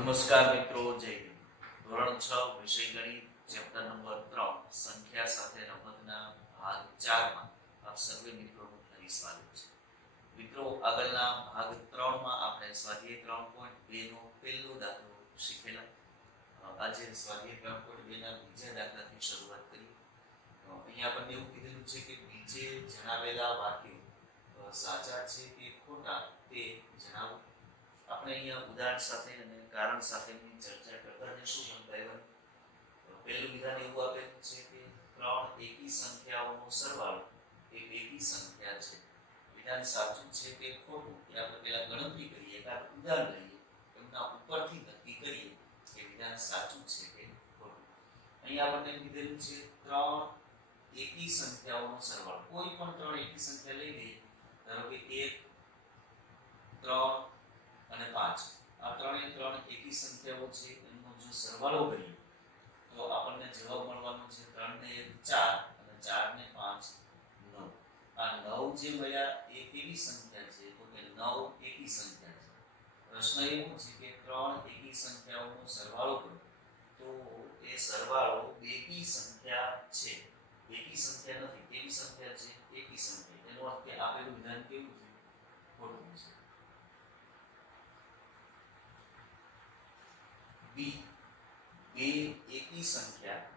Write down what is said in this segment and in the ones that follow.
નમસ્કાર મિત્રો, જય હિન્દ. ધોરણ 6 વિષય ગણિત ચેપ્ટર નંબર 3 સંખ્યા સાથે રમતના ભાગ 4 માં આપ સર્વે મિત્રોનું ફરી સ્વાગત છે. મિત્રો, આગળના ભાગ 3 માં આપણે સ્વાધ્યાય 3.2 નો પહેલો દાખલો શીખેલા. આજે સ્વાધ્યાય 3.2 ના બીજા દાખલાથી શરૂઆત કરી. અહીંયા આપણને એવું કીધેલું છે કે નીચે જણાવેલા વાક્યો સાચા છે કે ખોટા તે જણાવો. આપણે અહીંયા ઉદાહરણ સાથે અને કારણ સાથેની ચર્ચા કરતા જઈશું. પહેલું વિધાન એવું આપેલું છે કે ત્રણ એકી સંખ્યાઓનો સરવાળો એ બેકી સંખ્યા છે. વિધાન સાચું છે કે ખોટું એ આપણે પહેલા ગણતરી કરીએ, એક ઉદાહરણ લઈએ, એમના ઉપરથી નક્કી કરીએ કે વિધાન સાચું છે કે ખોટું. અહીંયા આપણને કીધેલું છે ત્રણ એકી સંખ્યાઓનો સરવાળો. કોઈ પણ ત્રણ એકી સંખ્યા લઈ લઈએ, ધારો કે 1, 3 અને 5. આ ત્રણે ત્રણ એકી સંખ્યાઓ છે, એનો જો સરવાળો કરીએ તો આપણને જવાબ મળવાનો છે 3 ને 1 4 અને 4 ને 5 9. આ 9 જે મળ્યા એ કેવી સંખ્યા છે? તો કે 9 એકી સંખ્યા છે. પ્રશ્ન એવો છે કે ત્રણ એકી સંખ્યાઓનો સરવાળો કરો તો એ સરવાળો બેકી સંખ્યા છે. એકી સંખ્યા નથી. કેવી સંખ્યા છે? એકી સંખ્યા. એનો અર્થ કે આપેલું વિધાન કેવું છે? ખોટું છે. બે એકી સંખ્યા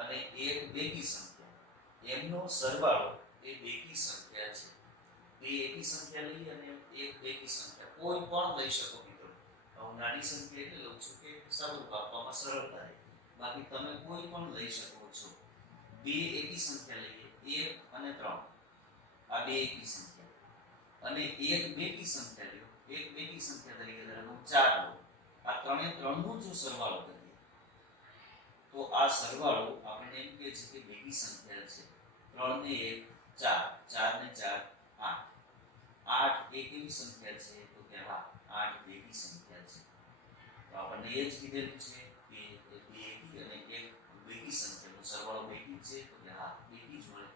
અને એક બેકી સંખ્યા, એમનો સરવાળો એ બેકી સંખ્યા છે. બે એકી સંખ્યા લઈ અને એક બેકી સંખ્યા કોઈ પણ લઈ શકો મિત્રો. હું નાની સંખ્યા એટલે લઉં છું કે સ્વરૂપ આપવામાં સરળતા રહે. બાકી તમે કોઈ પણ લઈ શકો છો. બે એકી સંખ્યા લઈએ, 1 અને 3. આ બે એકી સંખ્યા અને એક બેકી સંખ્યા લ્યો. એક બેકી સંખ્યા તરીકે ધારો 4 લો. આ ત્રણે ત્રણનો જો સરવાળો કરીએ તો આ સરવાળો આપણે એમ કહે છે કે બેકી સંખ્યા છે. 3 ને 1 4, 4 ને 4 8. 8 એક એવી સંખ્યા છે તો કે હા, 8 બેકી સંખ્યા છે. તો આપણને એ જ કીધેલું છે કે બે એકી અને એક બેકી સંખ્યાનો સરવાળો બેકી છે તો કે હા, બેકી જ મળે.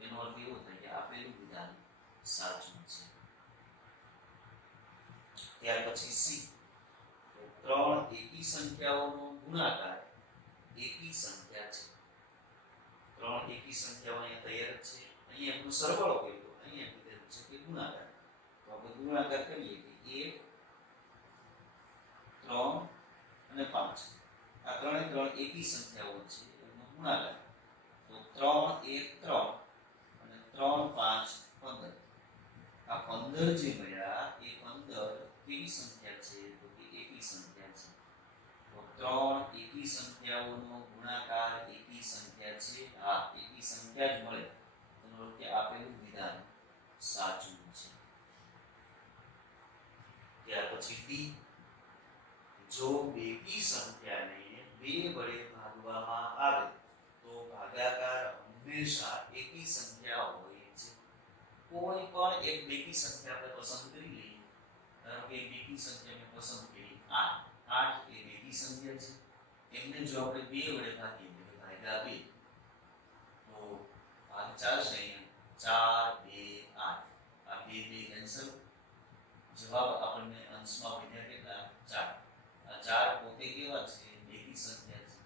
એનો અર્થ એવો થાય કે આપેલું વિધાન સાચું છે. ત્યાર પછી સી, ત્રણ એકી સંખ્યાઓનો ગુણાકાર એકી સંખ્યા છે. ત્રણ એકી સંખ્યાઓ અહીંયા તૈયાર છે. અહીંયા એનો સરવાળો કર્યો, અહીંયા કીધેલું છે કે ગુણાકાર. તો આપણે ગુણાકાર કરીએ કે 1, 3 અને 5. આ ત્રણે ત્રણ એકી સંખ્યાઓ છે, એનો ગુણાકાર. તો 3 1 3 અને 3 5 15. આ 15 જે મળ્યા એ 15 કેવી સંખ્યા છે? તો કે એકી સંખ્યા છે. તો ત્રણ એકી સંખ્યાઓનો ગુણાકાર એકી સંખ્યા છે. આ એકી સંખ્યા જ મળે. એનો અર્થ કે આપેલું વિધાન સાચું છે. ત્યાર પછી ડી, જો બેકી સંખ્યાને 2 વડે ભાગવામાં આવે તો ભાગાકાર હંમેશા એકી સંખ્યા હોય છે. કોઈ પણ એક બેકી સંખ્યા આપણે પસંદ કરી લઈએ. ધારો કે બેકી સંખ્યા મેં પસંદ કરી 8. 8 એ બેકી સંખ્યા છે. એમને જો આપણે 2 વડે ભાગીએ તો ભાગ્યા 2 તો ભાગ ચાલશે. 4 2 8. આ 2 2 કેન્સલ. જવાબ આપણને અંશમાં વધ્યા કેટલા? 4. આ 4 પોતે કેવા છે? બેકી સંખ્યા છે.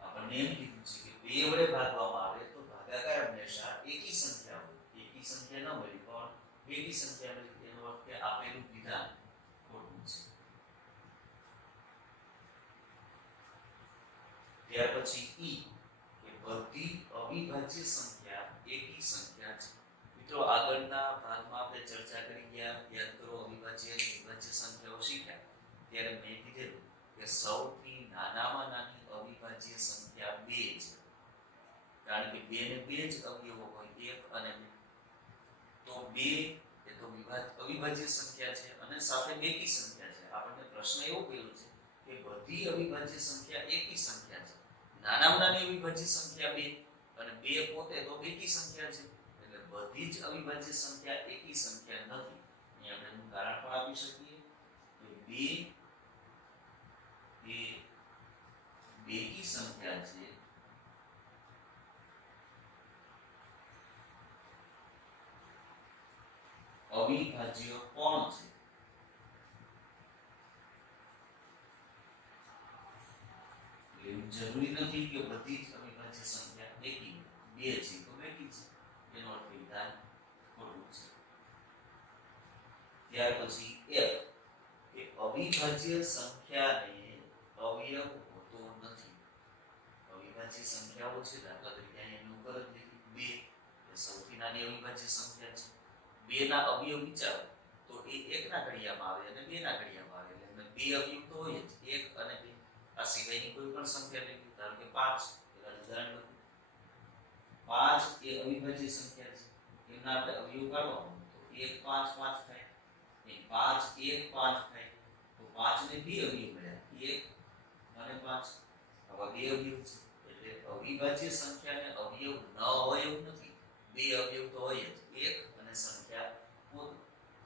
આપણને એમ કીધું છે કે 2 વડે ભાગવામાં આવે તો ભાગાકાર હંમેશા એકી સંખ્યા હોય. એકી સંખ્યા ન મળી પણ બેકી સંખ્યા મળી. એનો અર્થ કે આપેલું વિધાન ખોટું છે. ત્યાર પછી ઈ, કે બધી અવિભાજ્ય સંખ્યા એકી સંખ્યા છે. મિત્રો, આગળના ભાગમાં આપણે ચર્ચા કરી ગયા, યાદ કરો, અવિભાજ્ય અને વિભાજ્ય સંખ્યાઓ શીખ્યા. ત્યારે મેં કીધેલું કે સૌથી નાનામાં નાની અવિભાજ્ય સંખ્યા 2 છે. કારણ કે 2 ને 2 જ અવયવો હોય, 1 અને 2. તો 2 એ તો અવિભાજ્ય સંખ્યા છે અને સાથે બેકી સંખ્યા છે. આપણને પ્રશ્ન એવો કર્યો છે કે બધી અવિભાજ્ય સંખ્યા એકી સંખ્યા છે. નાનામાં નાની અવિભાજ્ય સંખ્યા 2 અને 2 પોતે તો બેકી સંખ્યા છે. એટલે બધી જ અવિભાજ્ય સંખ્યા એકી સંખ્યા નથી. અહીંયા આપણે એનું કારણ પણ આપી શકીએ કે 2 એ બેકી સંખ્યા છે અવિભાજ્ય પણ છે. જરૂરી નથી કે બધી જ અવિભાજ્ય સંખ્યા બેકી બે છે તો બેકી છે, એનો અર્થ વિધાન ખોટું છે. ત્યાર પછી F કે અવિભાજ્ય સંખ્યાને અવયવ હોતો નથી. અવિભાજ્ય સંખ્યાઓ છે, દાખલા તરીકે એનું ઉપર જ લખ્યું 2 એ સૌથી નાની અવિભાજ્ય સંખ્યા છે. 2 ના અવયવ વિચારો તો એ 1 ના ઘડિયામાં આવે અને 2 ના ઘડિયામાં આવે, એટલે 2 અવયવ તો હોય જ, 1 અને 2. આ સિવાયની કોઈ પણ સંખ્યા લઈ ધારો કે 5, એના ઉદાહરણ લખો. 5 એ અવિભાજ્ય સંખ્યા છે, એના આપણે અવયવ કાઢવાનું તો 1 5 5 થાય, એ 5 1 5 થાય, તો 5 ને 2 અવયવ મળ્યા, 1 અને 5. આવા 2 અવયવ છે, એટલે અવિભાજ્ય સંખ્યાને અવયવ ન હોય એવું નથી, 2 અવયવ તો હોય જ, 1 અને સંખ્યા પોતે.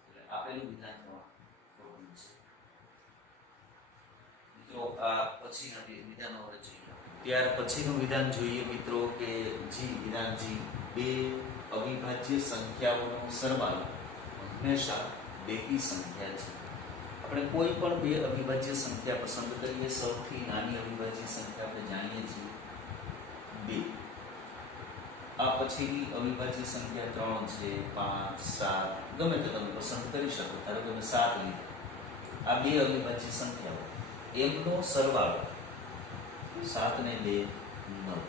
એટલે આપેલું વિધાન ખોટું છે. મિત્રો આ પછીના વિધાનો હવે જોઈએ. ત્યાર પછીનું વિધાન જોઈએ મિત્રો કે વિધાન G, 2 અવિભાજ્ય સંખ્યાઓનો સરવાળો હંમેશા બેકી સંખ્યા છે. આપણે કોઈ પણ 2 અવિભાજ્ય સંખ્યા પસંદ કરીએ, સૌથી નાની અવિભાજ્ય સંખ્યા આપણે જાણીએ છીએ 2. આ પછીની અવિભાજ્ય સંખ્યા 3 છે, 5 7 ગમે તે તમે પસંદ કરી શકો. ધારો કે તમે 7 લીધું. આ 2 અવિભાજ્ય સંખ્યાઓ, એમનો સરવાળો 7 ને 2 9.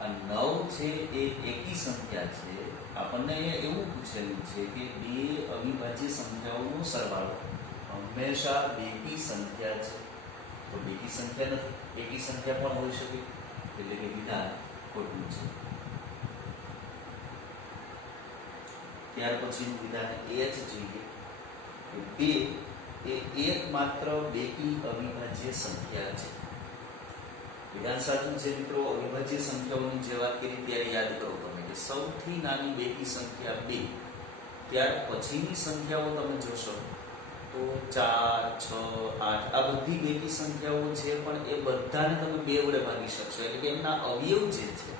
આ 9 છે એ એકી સંખ્યા છે. આપણને એવું પૂછેલું છે કે 2 અવિભાજ્ય સંખ્યાઓનો સરવાળો હંમેશા બેકી સંખ્યા છે, તો બેકી સંખ્યા નથી, એકી સંખ્યા પણ હોઈ શકે, એટલે કે વિધાન ખોટું છે. ત્યાર પછીનું વિધાન એ જ જોઈએ કે 2 એ એકમાત્ર બેકી અવિભાજ્ય સંખ્યા છે. વિધાન સાચું છે મિત્રો. અવિભાજ્ય સંખ્યાઓની જે વાત કરી ત્યારે યાદ કરો તમે કે સૌથી નાની બેકી સંખ્યા 2, ત્યાર પછીની સંખ્યાઓ તમે જોશો તો 4 6 8 આ બધી બેકી સંખ્યાઓ છે, પણ એ બધાને તમે 2 વડે ભાગી શકશો, એટલે કે એમના અવયવ જે છે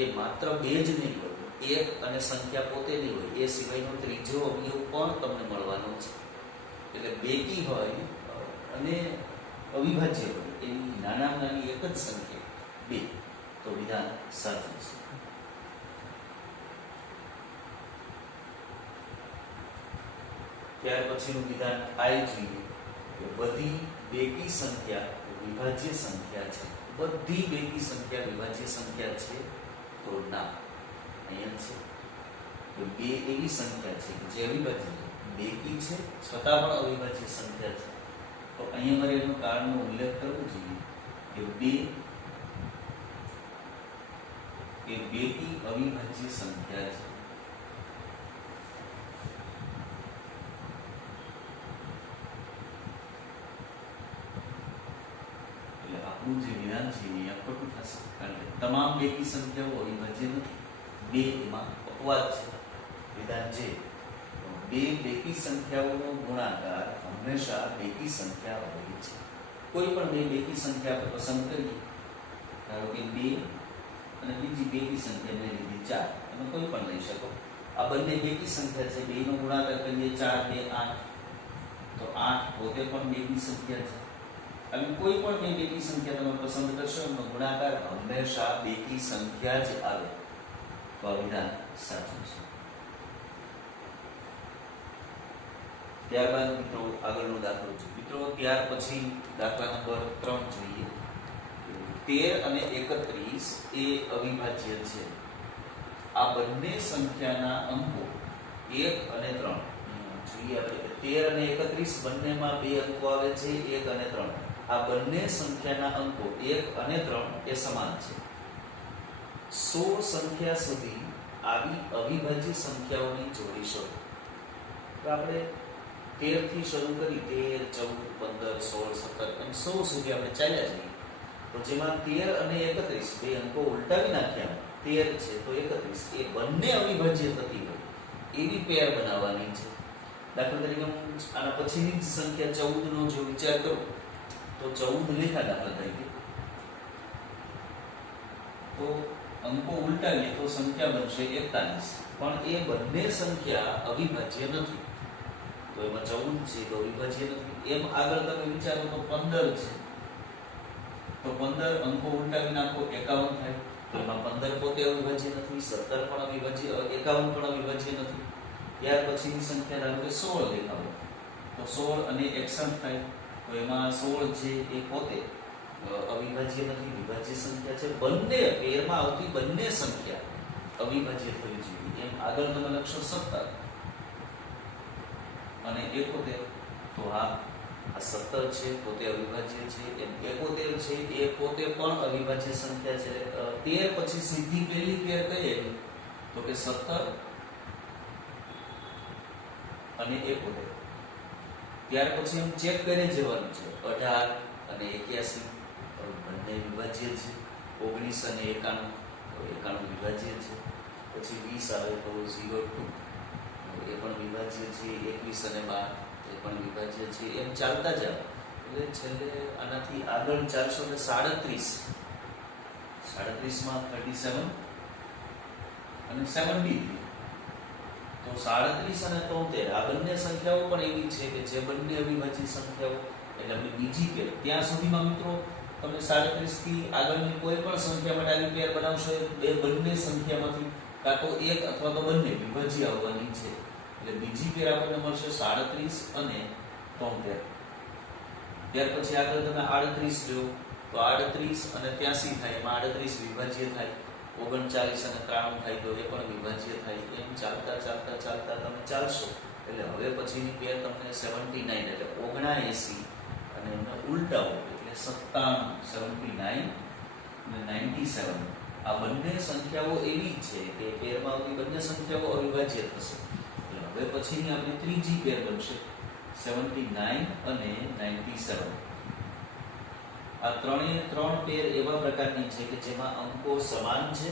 એ માત્ર 2 જ નહીં હોય, 1 અને સંખ્યા પોતે નહીં હોય, એ સિવાયનો ત્રીજો અવયવ પણ તમને મળવાનો છે. એટલે બેકી હોય અને અવિભાજ્ય હોય એની નાનામાં નાની એક જ સંખ્યા 2, તો વિધાન સાચું છે. ત્યાર પછીનું વિધાન I જોઈએ કે બધી બેકી સંખ્યા વિભાજ્ય સંખ્યા છે. બધી બેકી સંખ્યા વિભાજ્ય સંખ્યા છે તો ના. અહીંયા છે 2 એવી સંખ્યા છે કે જે અવિભાજ્ય બેકી છે છતાં પણ અવિભાજ્ય સંખ્યા છે, તો અહીંયા મારે એનું કારણનો ઉલ્લેખ કરવો જોઈએ કે 2 એ બેકી અવિભાજ્ય સંખ્યા છે. એટલે આપણું જે વિધાન છે એ ખોટું થશે, કારણ કે તમામ બેકી સંખ્યાઓ અવિભાજ્ય નથી, 2 એમાં અપવાદ છે. વિધાન છે 2 બેકી સંખ્યાઓનો ગુણાકાર હંમેશા બેકી સંખ્યા હોય છે. કોઈ પણ 2 બેકી સંખ્યા આપણે પસંદ કરીએ, ધારો કે 2 અને બીજી બેકી સંખ્યા મેં લીધી 4, તમે કોઈ પણ લઈ શકો. આ બંને બેકી સંખ્યા છે, 2 નો ગુણાકાર કરીએ 4 2 8, તો 8 પોતે પણ બેકી સંખ્યા છે. અને કોઈ પણ 2 બેકી સંખ્યા તમે પસંદ કરશો, એનો ગુણાકાર હંમેશા બેકી સંખ્યા જ આવે, તો આ વિધાન સાચું છે. ત્યારબાદ મિત્રો આગળનો દાખલો છે. મિત્રો ત્યાર પછી દાખલા નંબર 3 જોઈએ. 13 અને 31 એ અવિભાજ્ય છે. આ બંને સંખ્યાના અંકો 1 અને 3 જોઈએ આપણે. 13 અને 31 બંનેમાં 2 અંકો આવે છે, 1 અને 3. આ બંને સંખ્યાના અંકો 1 અને 3 એ સમાન છે. 16 સંખ્યા સુધી આવી અવિભાજ્ય સંખ્યાઓની જોડી શોધો. તો આપણે 13 થી શરૂ કરી 13 14 15 16 17 એમ 100 સુધી આપણે ચાલ્યા જઈએ, તો જેમાં 13 અને 31 બે અંકો ઉલટાવી નાખ્યા, 13 છે તો 31, એ બંને અવિભાજ્ય થતી હોય એવી પેર બનાવવાની છે. દાખલા તરીકે હું આના પછીની જ સંખ્યા 14 નો જો વિચાર કરું તો 14 લખ્યા દાખલા તરીકે, તો અંકો ઉલટાવીએ તો સંખ્યા બનશે 41, પણ એ બંને સંખ્યા અવિભાજ્ય નથી, તો એમાં 14 છે તો અવિભાજ્ય નથી. એમ આગળ તમે વિચારો તો 15 છે, તો 15 અંકો ઉલટાવી નાખો 51 થાય. તો એમાં 15 પોતે અવિભાજ્ય નથી, 17 પણ અવિભાજ્ય, 51 પણ અવિભાજ્ય નથી. ત્યાર પછીની સંખ્યા ધારો કે 16 દેખાડો, તો 16 અને 61 થાય. તો એમાં 16 છે એ પોતે અવિભાજ્ય નથી, વિભાજ્ય સંખ્યા છે. બંને પેરમાં આવતી બંને સંખ્યા અવિભાજ્ય થવી જોઈએ. એમ આગળ તમે લખશો 17 અને 71, તો આ 17 છે પોતે અવિભાજ્ય છે, એમ 71 છે એ પોતે પણ અવિભાજ્ય સંખ્યા છે. 13 પછી સીધી પહેલી પેર કઈ આવી? તો કે 17 અને 71. ત્યાર પછી એમ ચેક કરી જવાનું છે, 18 અને 81 બંને વિભાજ્ય છે. 19 અને 91, તો 91 વિભાજ્ય છે. પછી 20 આવે તો 02, એ પણ વિભાજ્ય છે. 21 અને 12 એ પણ વિભાજ્ય છે. એમ ચાલતા જાવ એટલે છેલ્લે આનાથી આગળ ચાલશો એટલે 37 માં 37 અને 73. તો 37 અને 73 આ બંને સંખ્યાઓ પણ એવી છે કે જે બંને અવિભાજ્ય સંખ્યાઓ, એટલે આપણે બીજી પેર ત્યાં સુધીમાં મિત્રો તમે 37 થી આગળની કોઈ પણ સંખ્યા માટે આવી પેર બનાવશો એ બંને સંખ્યામાંથી કાં તો એક અથવા તો બંને વિભાજ્ય આવવાની છે. એટલે બીજી પેર આપણને મળશે 37 અને 73. ત્યાર પછી આગળ તમે 38 લો, તો 38 અને 83 થાય, એમાં 38 વિભાજ્ય થાય. 39 અને 93 થાય, તો એ પણ વિભાજ્ય થાય. એમ ચાલતા ચાલતા ચાલતા તમે ચાલશો એટલે હવે પછીની પેર તમને 79 એટલે 79 અને એમને ઉલટાવો એટલે 97, 79 અને 97. આ બંને સંખ્યાઓ એવી છે કે પેરમાં આવતી બંને સંખ્યાઓ અવિભાજ્ય થશે. એટલે હવે પછીની આપણી ત્રીજી પેર બનશે 79 અને 97. આ ત્રણે ત્રણ પેર એવા પ્રકારની છે કે જેમાં અંકો સમાન છે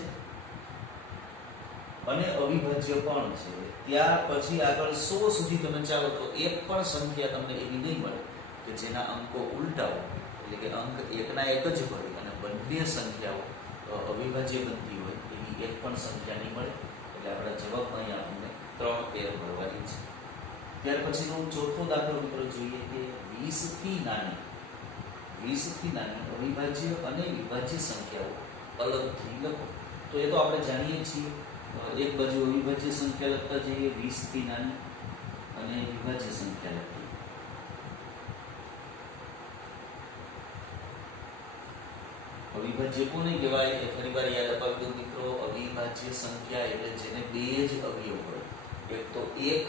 અને અવિભાજ્ય પણ છે. ત્યાર પછી આગળ 100 સુધી તમે ચાલો તો એક પણ સંખ્યા તમને એવી નહીં મળે કે જેના અંકો ઉલટાવો, એટલે કે અંક એકના એક જ હોય અને બંને સંખ્યાઓ અવિભાજ્ય બનતી હોય એવી એક પણ સંખ્યા નહીં મળે. એટલે આપણા જવાબમાં અહીંયા આપણને 3 પેર ભરવાની છે. ત્યાર પછીનો ચોથો દાખલો મિત્રો જોઈએ કે 20 થી નાની અવિભાજ્ય અને વિભાજ્ય સંખ્યાઓ અલગથી લખો. તો એ તો આપણે જાણીએ છીએ, એક બાજુ અવિભાજ્ય સંખ્યા લખતા જઈએ 20 થી નાની અને વિભાજ્ય સંખ્યા લખીએ. અવિભાજ્ય કોને કહેવાય એ ફરીવાર યાદ અપાવી દઉં મિત્રો. અવિભાજ્ય સંખ્યા એટલે જેને બે જ અવયવ હોય, એક તો એક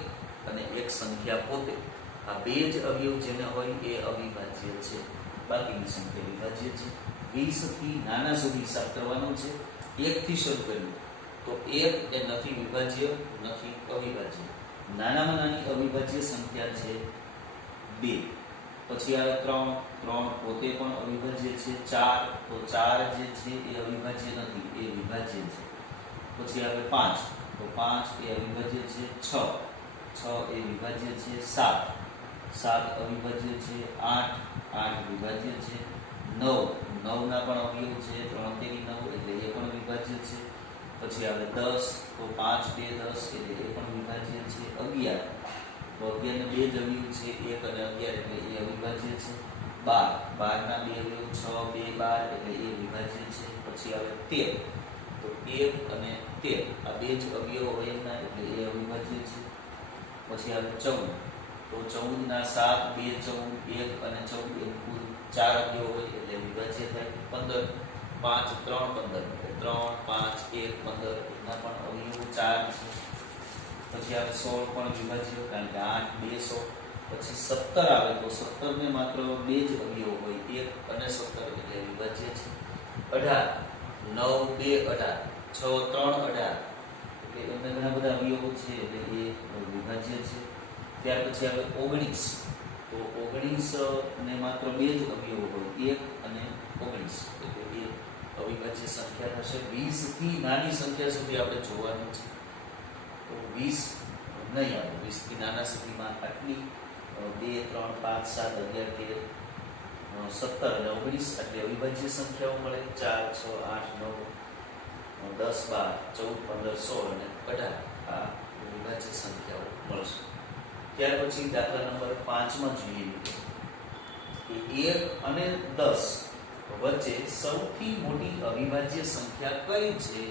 અને એક સંખ્યા પોતે. આ બે જ અવયવ જેને હોય એ અવિભાજ્ય છે, બાકીની સંખ્યા વિભાજ્ય છે. 20 થી નાના સુધી હિસાબ કરવાનો છે. 1 થી શરૂ કર્યું તો 1 એ નથી વિભાજ્ય નથી અવિભાજ્ય. નાનામાં નાની અવિભાજ્ય સંખ્યા છે 2. પછી આવે 3, 3 પોતે પણ અવિભાજ્ય છે. 4, તો 4 જે છે એ અવિભાજ્ય નથી, એ વિભાજ્ય છે. પછી આવે 5, તો 5 એ અવિભાજ્ય છે. 6, 6 એ વિભાજ્ય છે. 7, 7 અવિભાજ્ય છે. 8, 8 વિભાજ્ય છે. 9, 9 ના પણ અવયવ છે. 3 તેરી 9 એટલે એ પણ વિભાજ્ય છે. પછી આવે 10, તો 5, 2, 10 એટલે એ પણ વિભાજ્ય છે. 11, તો 11 ને બે જ અવયવ છે, 1 અને 11 એટલે એ અવિભાજ્ય છે. 12, 12 ના બે અવયવ 6, 2, 12 એટલે એ વિભાજ્ય છે. પછી આવે 13, તો 1 અને 13 આ બે જ અવયવ હોય એમના એટલે એ અવિભાજ્ય છે. પછી આવે 14, તો 14 ના 7, 2, 14, 1 અને 14 એમ કુલ 4 અવયવ હોય એટલે વિભાજ્ય થાય. 15, 5, 3, 15 3, 5, 1, 15 એના પણ અવયવો 4 છે. પછી આવે 16 પણ વિભાજ્ય, કારણ કે 8, 2, 16. પછી 17 આવે તો 17 ને માત્ર બે જ અવયવ હોય, 1 અને 17 એટલે વિભાજ્ય છે. 18, 9, 2, 18, 6, 3, 18 એટલે એમને ઘણા બધા અવયવો છે એટલે એ વિભાજ્ય છે. ત્યાર પછી આવે 19, તો 19 ને માત્ર બે જ અવયવો હોય, 1 અને 19 એટલે એ અવિભાજ્ય સંખ્યા થશે. 20 થી નાની સંખ્યા સુધી આપણે જોવાનું છે. તો 20 નહીં આવે, 20 થી નાના સુધીમાં આટલી 2, 3, 5, 7, 11, 13, 17 અને 19 એટલે અવિભાજ્ય સંખ્યાઓ મળે. 4, 6, 8, 9, 10, 12, 14, 15, 16 અને 18 આ અવિભાજ્ય સંખ્યાઓ મળશે. ત્યાર પછી દાખલા નંબર 5 માં જોઈએ કે 1 અને 10 વચ્ચે સૌથી મોટી અવિભાજ્ય સંખ્યા કઈ છે?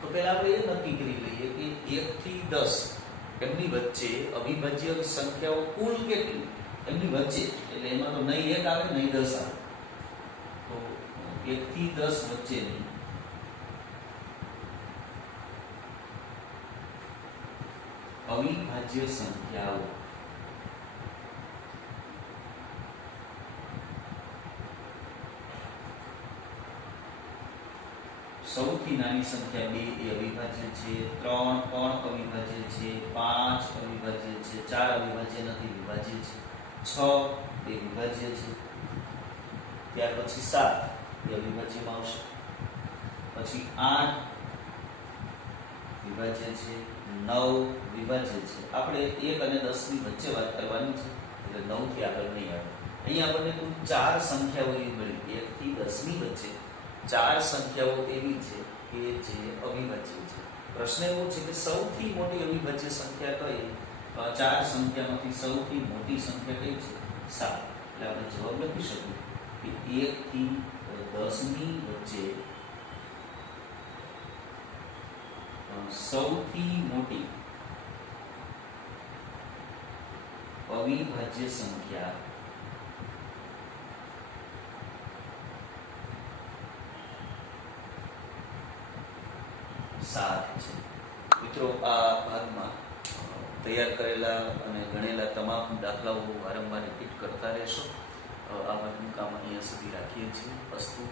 તો પહેલા આપણે એ નક્કી કરી લઈએ કે 1 થી 10 એમની વચ્ચે અવિભાજ્ય સંખ્યાઓ કુલ કેટલી એમની વચ્ચે, એટલે એમાં તો નહીં 1 આવે નહીં 10 આવે, તો 1 થી 10 વચ્ચેની અવિભાજ્ય સંખ્યાઓ સૌથી નાની સંખ્યા 2 એ અવિભાજ્ય છે, 3 પણ અવિભાજ્ય છે, 5 અવિભાજ્ય છે, 4 અવિભાજ્ય નથી વિભાજ્ય છે, 6 એ વિભાજ્ય છે, ત્યાર પછી 7 એ અવિભાજ્યમાં આવશે, પછી 8 વિભાજ્ય છે, 9 વિભાજ્ય છે. આપણે 1 અને 10 ની વચ્ચે વાત કરવાની છે એટલે 9 થી આગળ નહીં આવે. અહીંયા આપણને કુલ 4 સંખ્યાઓ એવી મળી, 1 થી 10 ની વચ્ચે 4 સંખ્યાઓ એવી છે કે જે અવિભાજ્ય છે. પ્રશ્ન એવો છે કે સૌથી મોટી અવિભાજ્ય સંખ્યા કઈ? 4 સંખ્યામાંથી સૌથી મોટી સંખ્યા કઈ છે? 7. એટલે આપણે જવાબ લખી શકીએ કે 1 થી 10 ની વચ્ચે સૌથી મોટી અવિભાજ્ય સંખ્યા 7 છે. મિત્રો, આ ભાગમાં તૈયાર કરેલા અને ગણેલા તમામ દાખલાઓ વારંવાર રિપીટ કરતા રહેશો. આ ભાગનું કામ અહીંયા સુધી રાખીએ છીએ. અસ્તુ.